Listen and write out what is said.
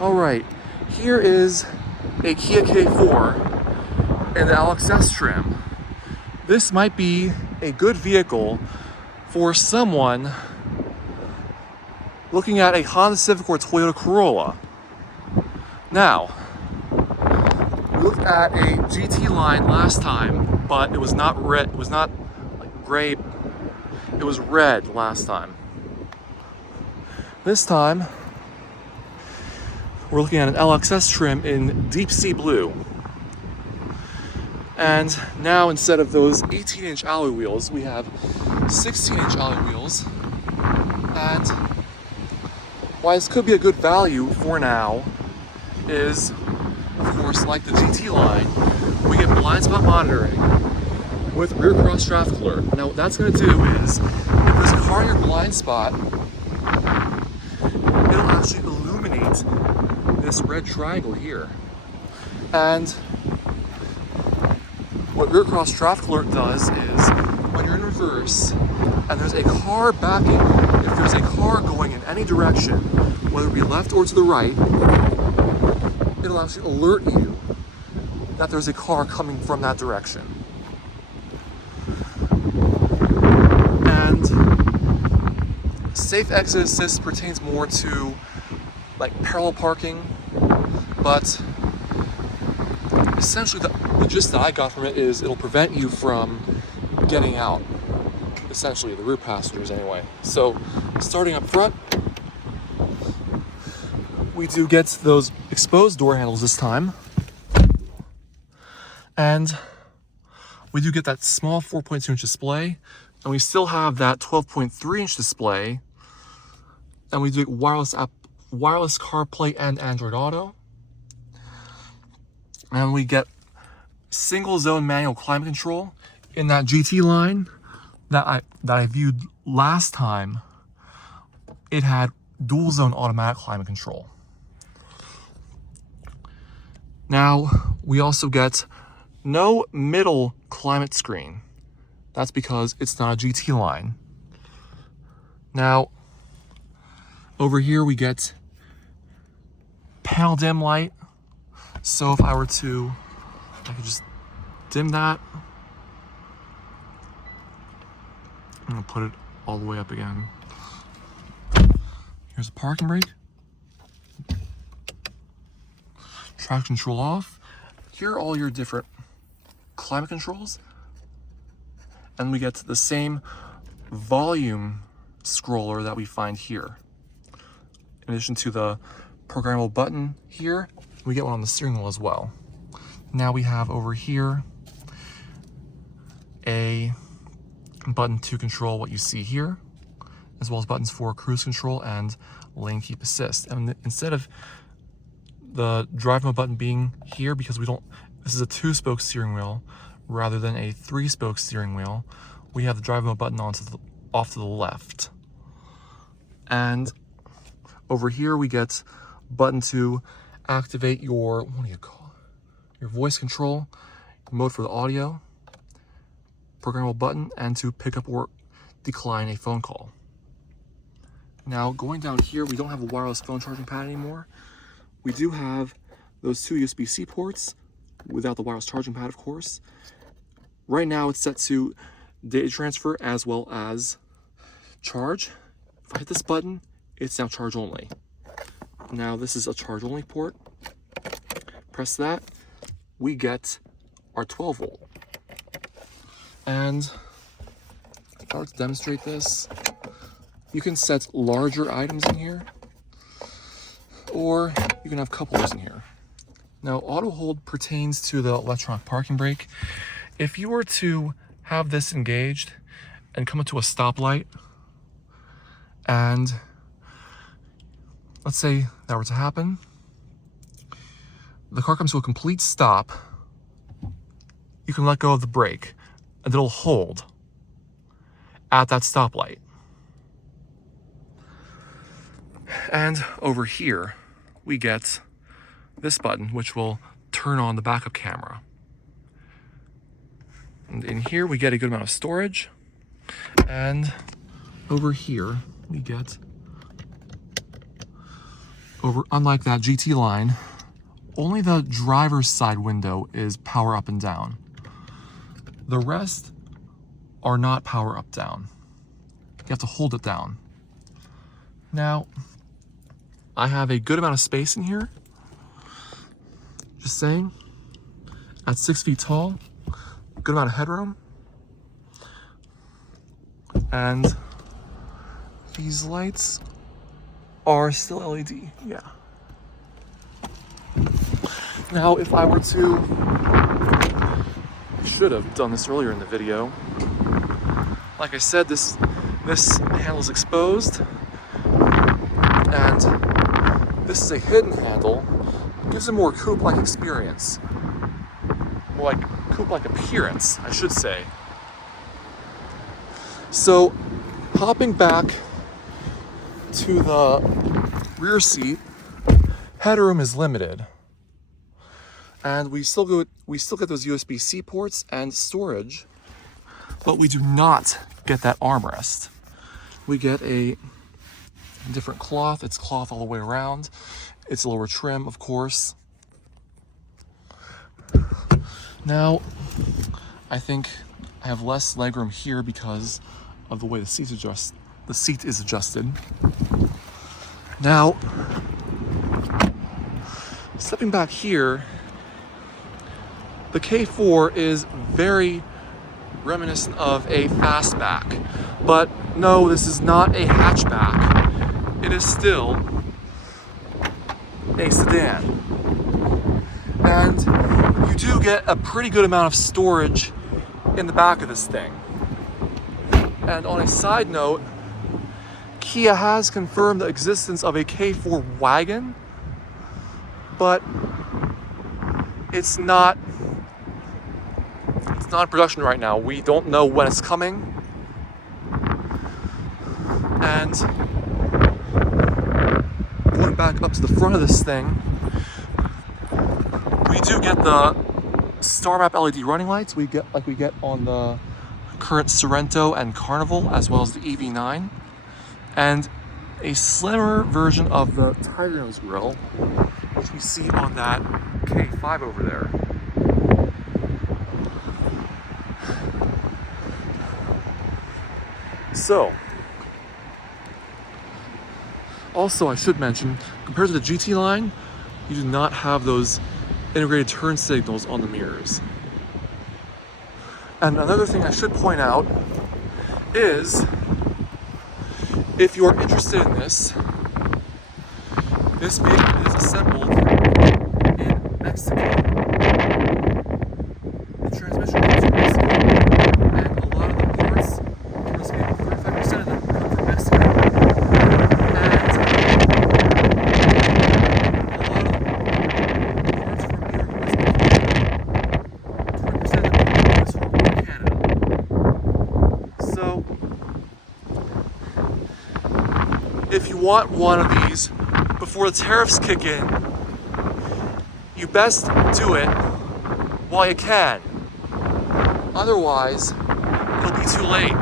All right, here is a Kia K4 in the LXS trim. This might be a good vehicle for someone looking at a Honda Civic or Toyota Corolla. Now, we looked at a GT line last time, but it was not red. It was not like gray. It was red last time. This time, we're looking at an LXS trim in deep sea blue. And now, instead of those 18-inch alloy wheels, we have 16-inch alloy wheels. And why this could be a good value for now is, of course, like the GT line, we get blind spot monitoring with rear cross traffic alert. Now, what that's going to do is, if there's a car in your blind spot, it'll actually illuminate this red triangle here. And what rear cross traffic alert does is, when you're in reverse and there's a car backing, if there's a car going in any direction, whether it be left or to the right, it'll actually alert you that there's a car coming from that direction. And safe exit assist pertains more to like parallel parking, but essentially the gist that I got from it is it'll prevent you from getting out, essentially the rear passengers anyway. So starting up front, we do get those exposed door handles this time, and we do get that small 4.2-inch display, and we still have that 12.3-inch display, and we do wireless CarPlay and Android Auto, and we get single zone manual climate control. In that GT line that I viewed last time, it had dual zone automatic climate control. Now, we also get no middle climate screen. That's because it's not a GT line. Now, over here we get panel dim light. So if I were to, I could just dim that. I'm gonna put it all the way up again. Here's a parking brake. Traction control off. Here are all your different climate controls. And we get the same volume scroller that we find here. In addition to the programmable button here, we get one on the steering wheel as well. Now we have over here a button to control what you see here, as well as buttons for cruise control and lane keep assist. And instead of the drive mode button being here, because this is a 2-spoke steering wheel rather than a 3-spoke steering wheel, we have the drive mode button off to the left. And over here we get button to activate your, what do you call it? Your voice control, mode for the audio, programmable button, and to pick up or decline a phone call. Now, going down here, we don't have a wireless phone charging pad anymore. We do have those 2 USB-C ports without the wireless charging pad, of course. Right now, it's set to data transfer as well as charge. If I hit this button, it's now charge only. Now, this is a charge only port. Press that, we get our 12 volt. And if I were to demonstrate this, you can set larger items in here, or you can have couplers in here. Now, auto hold pertains to the electronic parking brake. If you were to have this engaged and come up to a stoplight, and let's say that were to happen, the car comes to a complete stop, you can let go of the brake, and it'll hold at that stoplight. And over here, we get this button, which will turn on the backup camera. And in here, we get a good amount of storage. And over here, we get Unlike that GT line, only the driver's side window is power up and down. The rest are not power up down. You have to hold it down. Now, I have a good amount of space in here. Just saying. At 6 feet tall, good amount of headroom. And these lights are still LED, yeah. Now, if I were to, I should have done this earlier in the video. Like I said, this handle is exposed, and this is a hidden handle. It gives a more coupe-like experience. More like coupe-like appearance, I should say. So, hopping back to the rear seat, headroom is limited. And we still get those USB-C ports and storage, but we do not get that armrest. We get a different cloth. It's cloth all the way around. It's lower trim, of course. Now, I think I have less legroom here because of the way the seat is adjusted. Now, stepping back here, the K4 is very reminiscent of a fastback, but no, this is not a hatchback. It is still a sedan. And you do get a pretty good amount of storage in the back of this thing. And on a side note, Kia has confirmed the existence of a K4 wagon, but it's not in production right now. We don't know when it's coming. And going back up to the front of this thing, we do get the star map LED running lights we get on the current Sorento and Carnival, as well as the EV9, and a slimmer version of the Tiger Nose grille, which we see on that K5 over there. So, also I should mention, compared to the GT line, you do not have those integrated turn signals on the mirrors. And another thing I should point out is, if you are interested in this vehicle is assembled in Mexico. The transmission comes from Mexico, and a lot of the parts for this vehicle, 35% of them come from Mexico. And a lot of the parts from here is from Canada. So, if you want one of these before the tariffs kick in, you best do it while you can. Otherwise, it'll be too late.